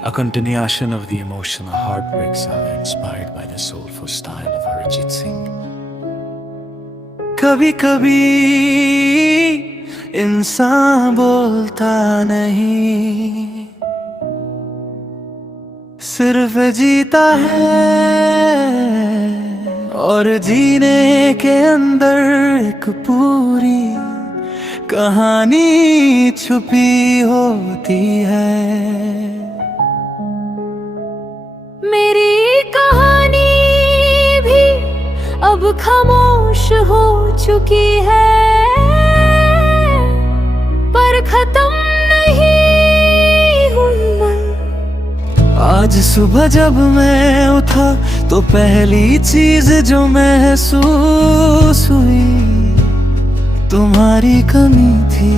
A continuation of the emotional heartbreaks are inspired by the soulful style of Arijit Singh. कभी कभी इंसान बोलता नहीं, सिर्फ जीता है और जीने के अंदर एक पूरी कहानी छुपी होती है। मेरी कहानी भी अब खामोश हो चुकी है, पर खत्म नहीं हुई मैं। आज सुबह जब मैं उठा तो पहली चीज जो महसूस हुई तुम्हारी कमी थी।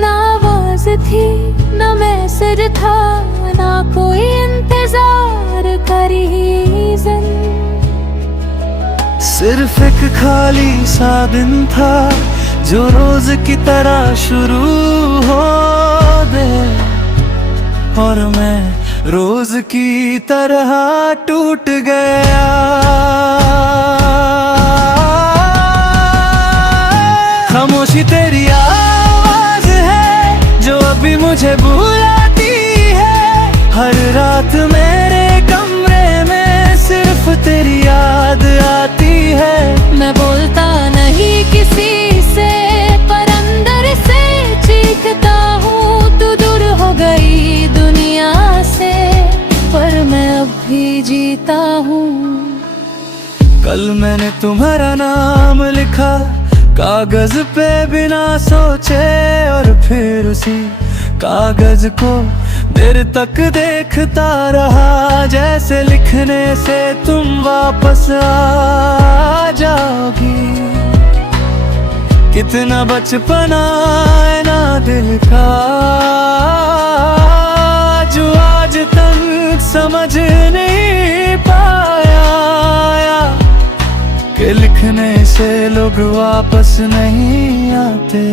ना आवाज थी, ना मैसेज था, ना कोई इंतजार का रीज़न। सिर्फ एक खाली सा दिन था जो रोज की तरह शुरू हो दे, और मैं रोज की तरह टूट गया। खामोशी तेरी आवाज है जो अभी मुझे बुलाती है। हर रात मेरे कमरे में सिर्फ तेरी याद आती है। मैं बोलता नहीं किसी से, पर अंदर से चीखता हूँ तू दूर हो गई दुनिया से, पर मैं अब भी जीता हूँ। कल मैंने तुम्हारा नाम लिखा कागज पे बिना सोचे, और फिर उसी कागज को देर तक देखता रहा, जैसे लिखने से तुम वापस आ जाओगी। कितना बचपना है ना दिल का, जो आज तक समझ नहीं पाया कि लिखने से लोग वापस नहीं आते।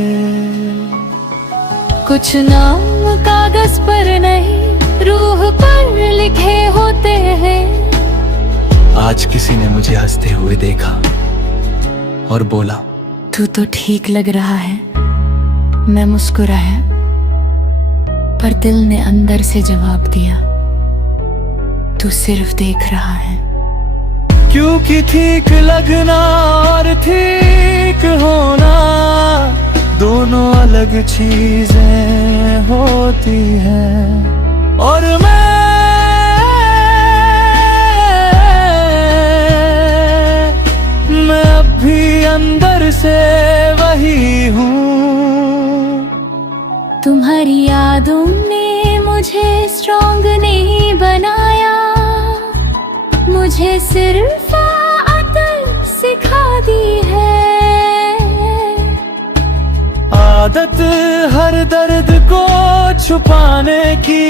कुछ नाम कागज पर नहीं, रूह पर लिखे होते हैं। आज किसी ने मुझे हंसते हुए देखा और बोला, तू तो ठीक लग रहा है। मैं मुस्कुराया, पर दिल ने अंदर से जवाब दिया, तू सिर्फ देख रहा है। क्योंकि ठीक लगना और ठीक होना दोनों अलग चीजें होती हैं, और मैं अब भी अंदर से वही हूँ। तुम्हारी यादों ने मुझे स्ट्रॉन्ग नहीं बनाया, मुझे सिर्फ आदत सिखा दी है। आदत हर दर्द को छुपाने की,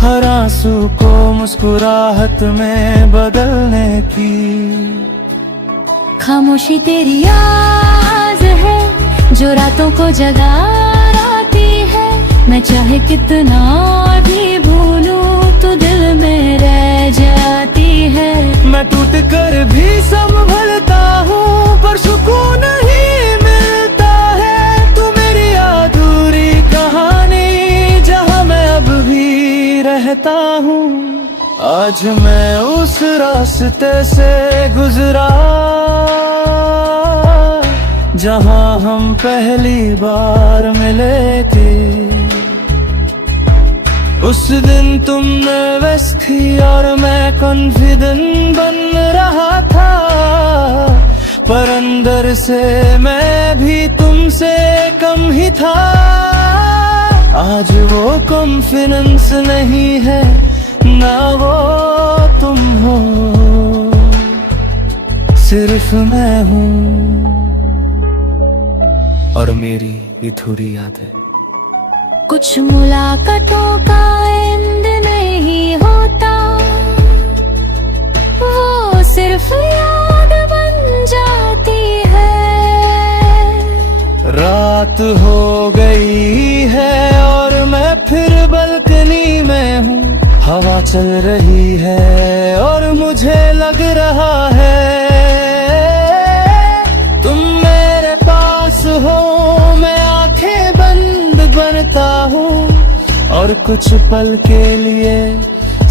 हर आंसू को मुस्कुराहट में बदलने की। खामोशी तेरी आवाज है जो रातों को जगा लाती है। मैं चाहे कितना भी भूलूं तो दिल में रह जाती है। मैं टूट कर भी संभलता हूँ, पर सुकून नहीं मिलता है। तू मेरी अधूरी कहानी जहाँ मैं अब भी रहता हूँ। आज मैं उस रास्ते से गुजरा जहाँ हम पहली बार मिले थे। उस दिन तुम नर्वस थी और मैं कॉन्फिडेंट बन रहा था, पर अंदर से मैं भी तुमसे कम ही था। आज वो कॉन्फिडेंस नहीं है, ना वो तुम हो, सिर्फ मैं हूँ और मेरी अधूरी यादें। कुछ मुलाकातों का एंड नहीं होता, वो सिर्फ याद बन जाती है। रात हो गई है और मैं फिर बल्कनी में हूँ, हवा चल रही है और मुझे लग रहा है तुम मेरे पास हो। मैं आंखें बंद बनता हूँ और कुछ पल के लिए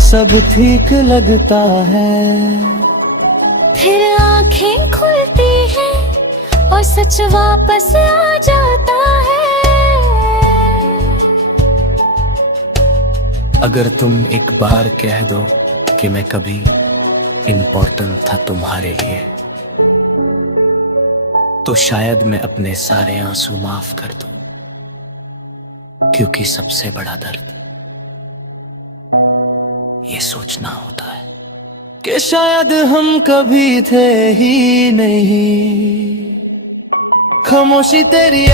सब ठीक लगता है। फिर आंखें खुलती हैं और सच वापस आ जाता है। अगर तुम एक बार कह दो कि मैं कभी इम्पोर्टेंट था तुम्हारे लिए, तो शायद मैं अपने सारे आंसू माफ कर दूं, क्योंकि सबसे बड़ा दर्द ये सोचना होता है कि शायद हम कभी थे ही नहीं। खामोशी तेरी